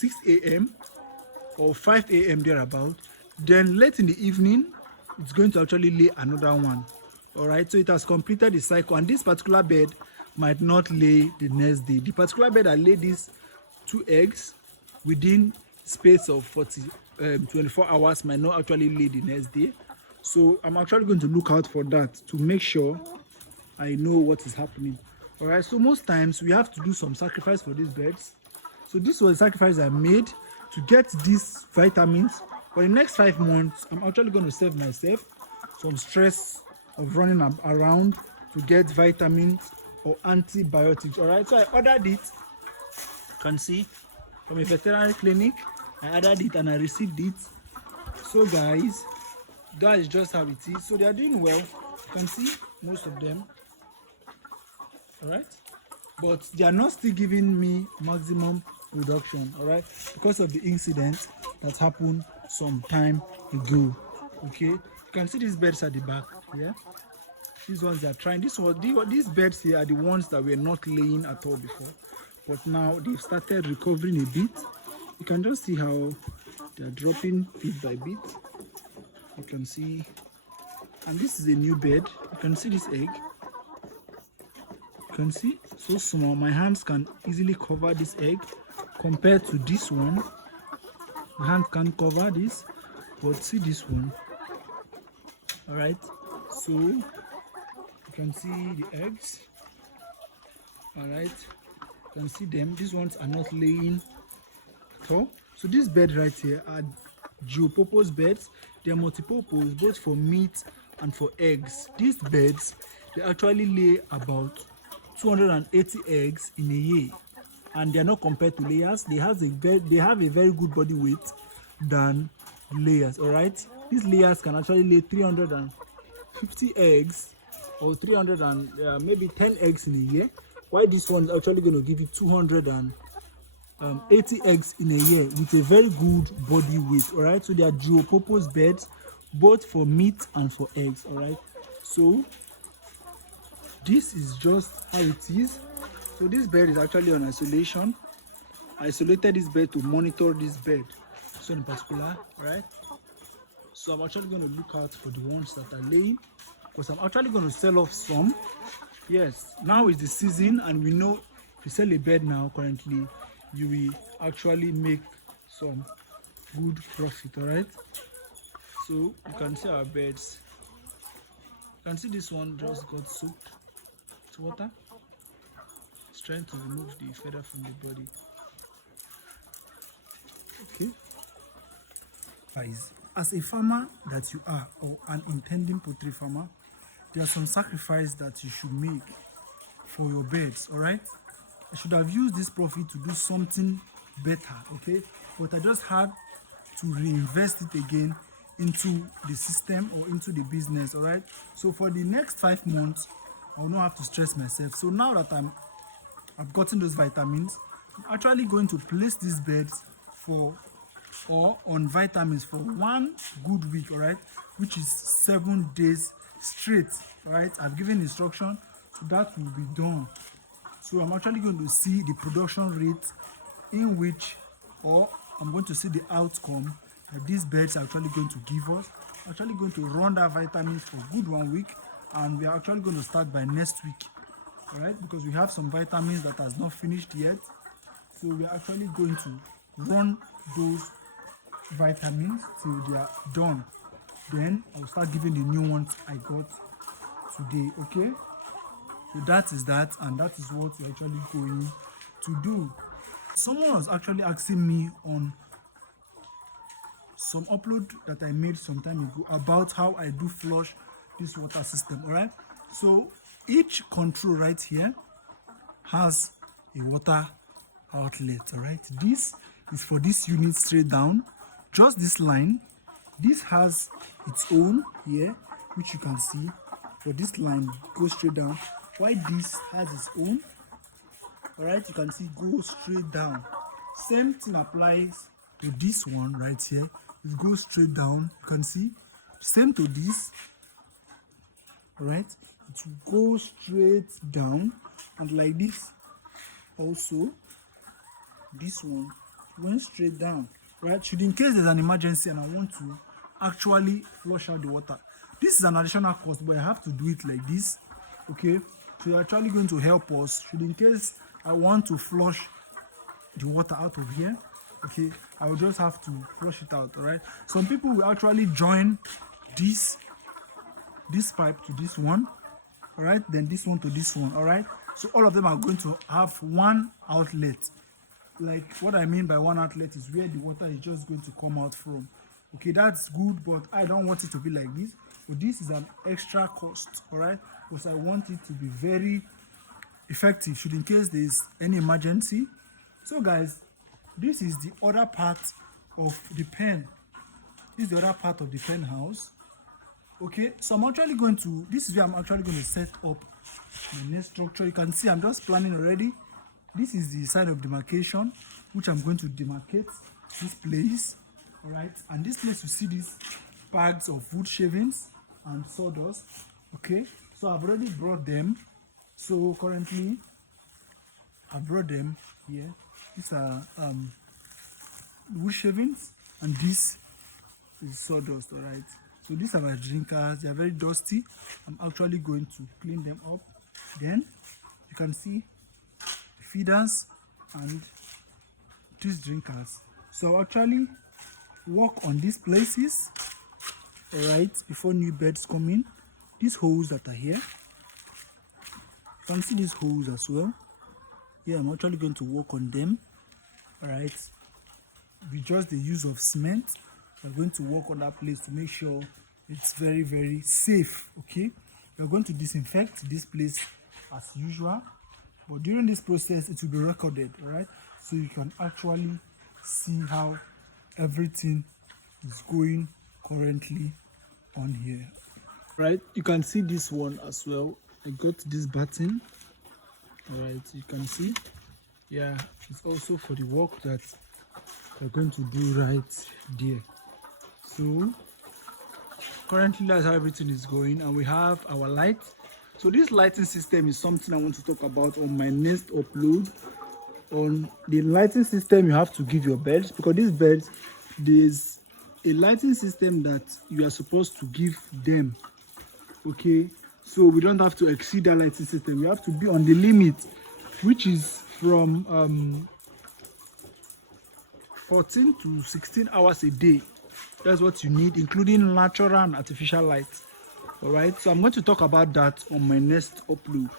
6 a.m. or 5 a.m. thereabout. Then late in the evening, it's going to actually lay another one. All right, so it has completed the cycle, and this particular bird might not lay the next day. The particular bird that laid these 2 eggs within space of 24 hours might not actually lay the next day. So I'm actually going to look out for that to make sure I know what is happening. All right, so most times we have to do some sacrifice for these birds. So this was the sacrifice I made to get these vitamins. For the next 5 months, I'm actually going to save myself some stress of running around to get vitamins or antibiotics. All right, so I ordered it. You can see from a veterinary clinic. I ordered it and I received it. So guys, that is just how it is. So they are doing well. You can see most of them. All right, but they are not still giving me maximum production. All right, because of the incident that happened some time ago. Okay, you can see these birds at the back. Yeah, these ones are trying. These birds here are the ones that were not laying at all before, but now they've started recovering a bit. You can just see how they are dropping bit by bit. You can see, and this is a new bed. You can see this egg. You can see, so small. My hands can easily cover this egg compared to this one. My hand can't cover this, but see this one. All right, so you can see the eggs. All right, you can see them. These ones are not laying at all. So this bed right here are dual-purpose beds. They are multi-purpose, both for meat and for eggs. These beds, they actually lay about 280 eggs in a year, and they are not compared to layers. They have a very good body weight than layers. All right, these layers can actually lay 350 eggs or 300 and maybe 10 eggs in a year, while this one is actually going to give you 280 eggs in a year with a very good body weight. All right, so they are dual purpose beds, both for meat and for eggs. All right, so this is just how it is. So this bed is actually on isolation. I isolated this bed to monitor this bed, so in particular. Right, so I'm actually going to look out for the ones that are laying, because I'm actually going to sell off some. Yes, now is the season, and we know if you sell a bed now currently, you will actually make some good profit. All right, so you can see our beds. You can see this one just got soaked with water. It's trying to remove the feather from the body. Okay, guys, as a farmer that you are, or an intending poultry farmer, there are some sacrifices that you should make for your birds. All right, I should have used this profit to do something better, okay, but I just had to reinvest it again into the system or into the business. All right, so for the next 5 months I will not have to stress myself. So now that I've gotten those vitamins, I'm actually going to place these birds on vitamins for 1 good week. All right, which is 7 days straight. All right, I've given instruction, so that will be done. So I'm actually going to see the production rate in which, or I'm going to see the outcome that these birds are actually going to give us. I'm actually going to run that vitamins for good 1 week, and we are actually going to start by next week. All right, because we have some vitamins that has not finished yet, so we are actually going to run those vitamins till they are done. Then I'll start giving the new ones I got today. Okay, so that is that, and that is what we're actually going to do. Someone was actually asking me on some upload that I made some time ago about how I do flush this water system. All right, so each control right here has a water outlet. All right, this is for this unit straight down, just this line. This has its own here, which you can see. For this line goes straight down, while this has its own. All right, you can see go straight down. Same thing applies to this one right here. It goes straight down. You can see same to this. All right, it will go straight down, and like this also, this one went straight down, right? Should in case there's an emergency and I want to actually flush out the water, this is an additional cost, but I have to do it like this, okay? So you're actually going to help us. Should in case I want to flush the water out of here, okay, I will just have to flush it out. All right, some people will actually join this pipe to this one, all right, then this one to this one. All right, so all of them are going to have one outlet. Like what I mean by one outlet is where the water is just going to come out from. Okay, that's good, but I don't want it to be like this. So this is an extra cost, all right, because I want it to be very effective should in case there is any emergency. So guys, this is the other part of the pen. This is the other part of the pen house. Okay, so I'm actually going to, this is where I'm actually going to set up the next structure. You can see I'm just planning already. This is the side of demarcation, which I'm going to demarcate this place. All right, and this place you see these bags of wood shavings and sawdust. Okay, so I've already brought them. So currently I brought them here. These are wood shavings and this is sawdust. All right, so these are my drinkers. They are very dusty. I'm actually going to clean them up. Then you can see the feeders and these drinkers. So I'll actually work on these places, all right, before new beds come in. These holes that are here, you can see these holes as well. Yeah, I'm actually going to work on them. All right, with just the use of cement, we're going to work on that place to make sure it's very, very safe. Okay, we're going to disinfect this place as usual, but during this process it will be recorded. All right, so you can actually see how everything is going currently on here. Right, you can see this one as well. I got this button. All right, you can see, yeah, it's also for the work that we're going to do right there. So currently that's how everything is going, and we have our light. So this lighting system is something I want to talk about on my next upload. On the lighting system, you have to give your beds, because these beds, there's a lighting system that you are supposed to give them. Okay, so we don't have to exceed that lighting system. You have to be on the limit, which is from 14 to 16 hours a day. That's what you need, including natural and artificial light. All right, so I'm going to talk about that on my next upload.